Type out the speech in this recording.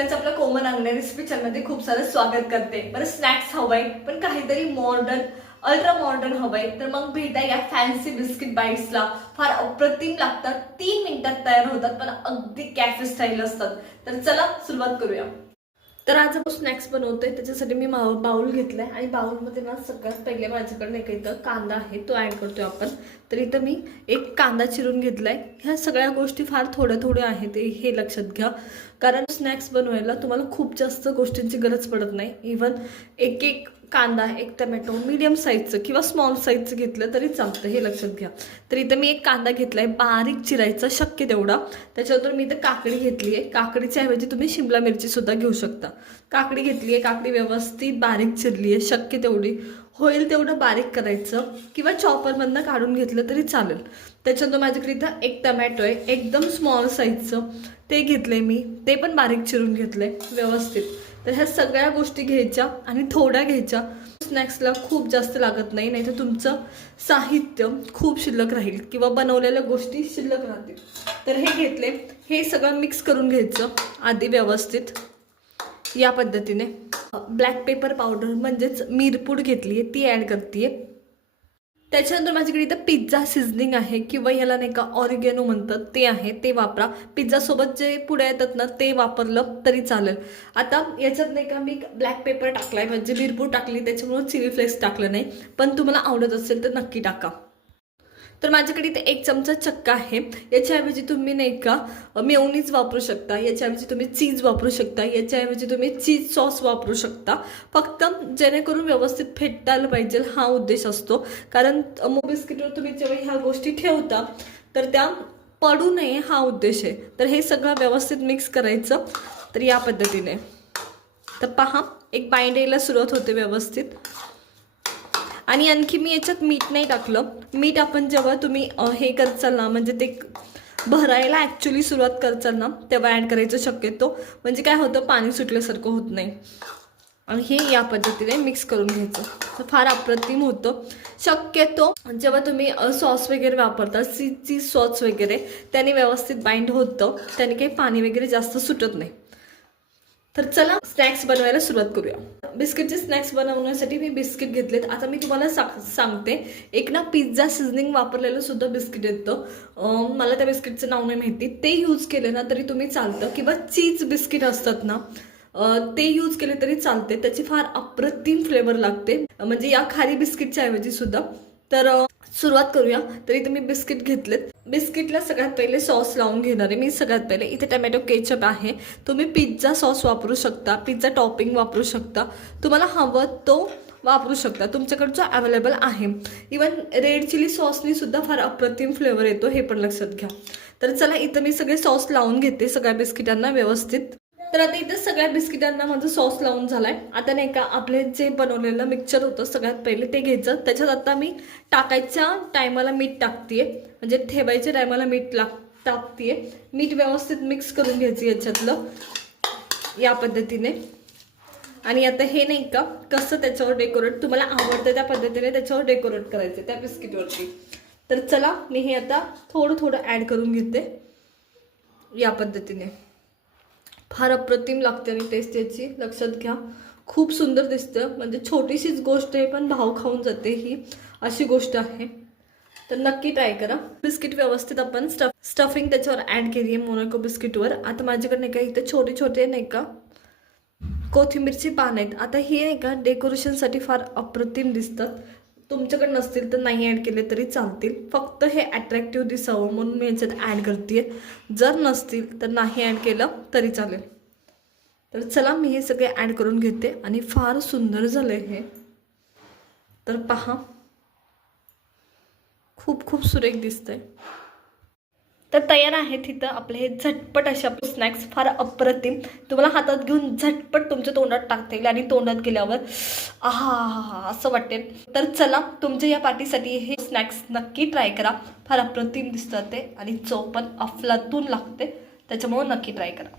सगळ्यांचं आपलं common अंगणे recipe चॅनलमध्ये खूप सारं स्वागत करते. बरं स्नॅक्स हवंय पण काहीतरी मॉडर्न अल्ट्रा मॉडर्न हवंय. तर मग भेटा या फॅन्सी बिस्किट बाईट्सला फार अप्रतिम लागतात. तीन मिनिटात तयार होतात पण अगदी कॅफे स्टाईल असतात. तर चला सुरुवात करूया. तर आज आपण स्नॅक्स बनवतोय. त्याच्यासाठी मी माऊ बाउल आहे आणि बाऊलमध्ये ना सगळ्यात पहिले माझ्याकडे नाही का इथं कांदा आहे तो ॲड करतोय आपण. तर इथं मी एक कांदा चिरून घेतला आहे ह्या सगळ्या गोष्टी फार थोड्या थोड्या आहेत हे- हे लक्षात घ्या. कारण स्नॅक्स बनवायला तुम्हाला खूप जास्त गोष्टींची गरज पडत नाही. इवन एक एक कांदा एक टमॅटो मीडियम साईजचं किंवा स्मॉल साईजचं घेतलं तरी चालतं हे लक्षात घ्या. तर इथं मी एक कांदा घेतला आहे बारीक चिरायचा शक्य तेवढा. त्याच्यानंतर मी इथं काकडी घेतली आहे काकडीच्या ऐवजी तुम्ही शिमला मिरचीसुद्धा घेऊ शकता. काकडी घेतली आहे काकडी व्यवस्थित बारीक चिरली आहे शक्य तेवढी. होईल तेवढं बारीक करायचं किंवा चॉपरमधनं काढून घेतलं तरी चालेल. त्याच्यानंतर माझ्याकडे इथं एक टमॅटो आहे एकदम स्मॉल साईजचं ते घेतलंय मी. ते पण बारीक चिरून घेतलंय व्यवस्थित. तर ह्या सगळ्या गोष्टी घ्यायच्या आणि थोड्या घ्यायच्या. स्नॅक्सला खूप जास्त लागत नाही नाही तर तुमचं साहित्य खूप शिल्लक राहील किंवा बनवलेल्या गोष्टी शिल्लक राहतील. तर हे घेतले. हे सगळं मिक्स करून घ्यायचं आधी व्यवस्थित. या पद्धतीने. ब्लॅक पेपर पावडर म्हणजेच मिरपूड घेतली आहे ती ॲड करते आहे त्याच्यानंतर माझ्याकडे इथं पिझ्झा सिझनिंग आहे किंवा याला नाही का ऑरिगेनो म्हणतात ते आहे ते वापरा. पिझ्झासोबत जे पुढे येतात ना ते वापरलं तरी चालेल. आता याच्यात नाही का मी ब्लॅक पेपर टाकलाय म्हणजे मिरपूर टाकली त्याच्यामुळं चिली फ्लेक्स टाकलं नाही. पण तुम्हाला आवडत असेल तर नक्की टाका. तर माझ्याकडे इथे एक चमचा चक्का आहे. याच्याऐवजी तुम्ही नाही का मेवनीज वापरू शकता. याच्याऐवजी तुम्ही चीज वापरू शकता. याच्याऐवजी तुम्ही चीज सॉस वापरू शकता. फक्त जेणेकरून व्यवस्थित फेटायला पाहिजे हा उद्देश असतो. कारण मो बिस्किटवर तुम्ही जेव्हा ह्या गोष्टी ठेवता तर त्या पडू नये हा उद्देश आहे. तर हे सगळं व्यवस्थित मिक्स करायचं तर या पद्धतीने. तर पहा एक बाइंड यायला सुरुवात होते व्यवस्थित. आणि आणखी मी याच्यात मीठ नाही टाकलं. मीठ आपण जेव्हा तुम्ही हे करचाल ना म्हणजे ते भरायला ॲक्च्युली सुरुवात करचाल ना तेव्हा ॲड करायचं शक्यतो. म्हणजे काय होतं पाणी सुटल्यासारखं होत नाही. आणि हे या पद्धतीने मिक्स करून घ्यायचं. तर फार अप्रतिम होतं. शक्यतो जेव्हा तुम्ही सॉस वगैरे वापरता सी चीज सॉस वगैरे त्याने व्यवस्थित बाइंड होतं. त्याने काही पाणी वगैरे जास्त सुटत नाही. तर चला स्नॅक्स बनवायला सुरुवात करूया. बिस्किटचे स्नॅक्स बनवण्यासाठी मी बिस्किट घेतलेत. आता मी तुम्हाला सा- सांगते. एक ना पिझ्झा सिझनिंग वापरलेलं सुद्धा बिस्किट येतं. मला त्या बिस्किटचं नाव नाही माहिती. ते यूज केले ना तरी तुम्ही चालतं. किंवा चीज बिस्किट असतात ना ते यूज केले तरी चालते. त्याची फार अप्रतिम फ्लेवर लागते. म्हणजे या खारी बिस्किटच्या ऐवजी सुद्धा. तर सुरुवात करूया. तर इथे मी बिस्किट घेतलेत. बिस्किटला सगळ्यात पहिले सॉस लावून घेणार आहे. मी सगळ्यात पहिले इथे टमॅटो केचप आहे. तुम्ही पिझ्झा सॉस वापरू शकता पिझ्झा टॉपिंग वापरू शकता. तुम्हाला हवं तो वापरू शकता. तुमच्याकडे जो अवेलेबल आहे. इवन रेड चिली सॉसनी सुद्धा फार अप्रतिम फ्लेवर येतो हे पण लक्षात घ्या. तर चला इथं मी सगळे सॉस लावून घेते सगळ्या बिस्किटांना व्यवस्थित. तर आता इथं सगळ्या बिस्किटांना माझं सॉस लावून झालाय. आता नाही का आपले जे बनवलेलं मिक्सचर होतं सगळ्यात पहिले ते घ्यायचं. त्याच्यात आता मी टाकायच्या टायमाला मीठ टाकतेय. म्हणजे ठेवायच्या टायमाला मीठ लाग टाकतेय. मीठ व्यवस्थित मिक्स करून घ्यायचं याच्यातलं. या पद्धतीने. आणि आता हे नाही का कसं त्याच्यावर डेकोरेट तुम्हाला आवडतं त्या पद्धतीने त्याच्यावर डेकोरेट करायचं त्या बिस्किटवरती तर चला मी हे आता थोडं थोडं ॲड करून घेते. या पद्धतीने. फार अप्रतिम लागते आणि टेस्ट याची. लक्षात घ्या. खूप सुंदर दिसतं. म्हणजे छोटीशीच गोष्ट आहे पण भाव खाऊन जाते ही. अशी गोष्ट आहे. तर नक्की ट्राय करा. बिस्किट व्यवस्थित आपण स्टफ स्टफिंग त्याच्यावर ॲड केली आहे मोनोको बिस्किटवर. आता माझ्याकडे नाही का इथे छोटे छोटे नाही का? कोथिंबीरची पान आहेत. आता हे नाही का डेकोरेशनसाठी फार अप्रतिम दिसतात. तुमच्याकडे नसतील तर नाही ॲड केले तरी चालतील. फक्त हे अट्रॅक्टिव्ह दिसावं म्हणून मी याच्यात ॲड करते जर नसतील तर नाही ॲड केलं तरी चालेल. तर चला मी हे सगळे ॲड करून घेते आणि फार सुंदर झालं हे. तर पहा. खूप खूप सुरेख दिसतंय. तर तयार आहे तिथं आपले हे झटपट असे आपले स्नॅक्स फार अप्रतिम. तुम्हाला हातात घेऊन झटपट तुमच्या तोंडात टाकता येईल आणि तोंडात गेल्यावर आहा असं वाटेल तर चला तुमच्या या पार्टीसाठी हे स्नॅक्स नक्की ट्राय करा. फार अप्रतिम दिसतात ते आणि चव पण अफलातून लागते. त्याच्यामुळं नक्की ट्राय करा.